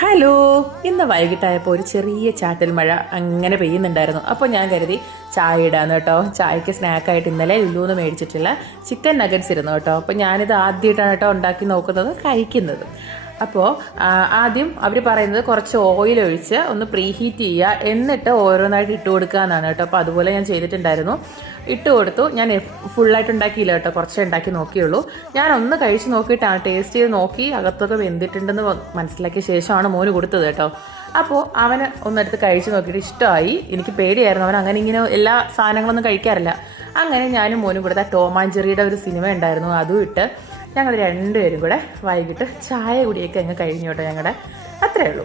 Hello, ഇന്ന് വൈകിട്ടായപ്പോൾ ഒരു ചെറിയ ചാറ്റൽ മഴ അങ്ങനെ പെയ്യുന്നുണ്ടായിരുന്നു. അപ്പോൾ ഞാൻ കരുതി ചായ ഇടാന്ന് കേട്ടോ. ചായക്ക് സ്നാക്കായിട്ട് ഇന്നലെ ലുലുന്ന് മേടിച്ചിട്ടുള്ള ചിക്കൻ നഗറ്റ്സ് ഇരുന്നു കേട്ടോ. അപ്പോൾ ഞാനിത് ആദ്യമായിട്ടാണ് കേട്ടോ ഉണ്ടാക്കി നോക്കുന്നത്, കഴിക്കുന്നത്. അപ്പോൾ ആദ്യം അവർ പറയുന്നത് കുറച്ച് ഓയിൽ ഒഴിച്ച് ഒന്ന് പ്രീ ഹീറ്റ് ചെയ്യുക, എന്നിട്ട് ഓരോന്നായിട്ട് ഇട്ട് കൊടുക്കുക എന്നാണ് കേട്ടോ. അപ്പോൾ അതുപോലെ ഞാൻ ചെയ്തിട്ടുണ്ടായിരുന്നു, ഇട്ട് കൊടുത്തു. ഞാൻ ഫുള്ളായിട്ട് ഉണ്ടാക്കിയില്ല കേട്ടോ, കുറച്ചേ ഉണ്ടാക്കി നോക്കിയുള്ളൂ. ഞാൻ ഒന്ന് കഴിച്ച് നോക്കിയിട്ടാണ്, ടേസ്റ്റ് ചെയ്ത് നോക്കി അകത്തൊക്കെ വെന്തിട്ടുണ്ടെന്ന് മനസ്സിലാക്കിയ ശേഷമാണ് മോന് കൊടുത്തത് കേട്ടോ. അപ്പോൾ അവന് ഒന്നെടുത്ത് കഴിച്ച് നോക്കിയിട്ട് ഇഷ്ടമായി. എനിക്ക് പേടിയായിരുന്നു, അവൻ അങ്ങനെ ഇങ്ങനെ എല്ലാ സാധനങ്ങളൊന്നും കഴിക്കാറില്ല. അങ്ങനെ ഞാനും മോനും കൊടുത്ത ടോം ആൻഡ് ജെറിയുടെ ഒരു സിനിമ ഉണ്ടായിരുന്നു, അതും ഇട്ട് ഞങ്ങൾ രണ്ടുപേരും കൂടെ വൈകിട്ട് ചായ കുടിയൊക്കെ അങ്ങ് കഴിഞ്ഞു കേട്ടോ ഞങ്ങളുടെ. അത്രയേ ഉള്ളൂ.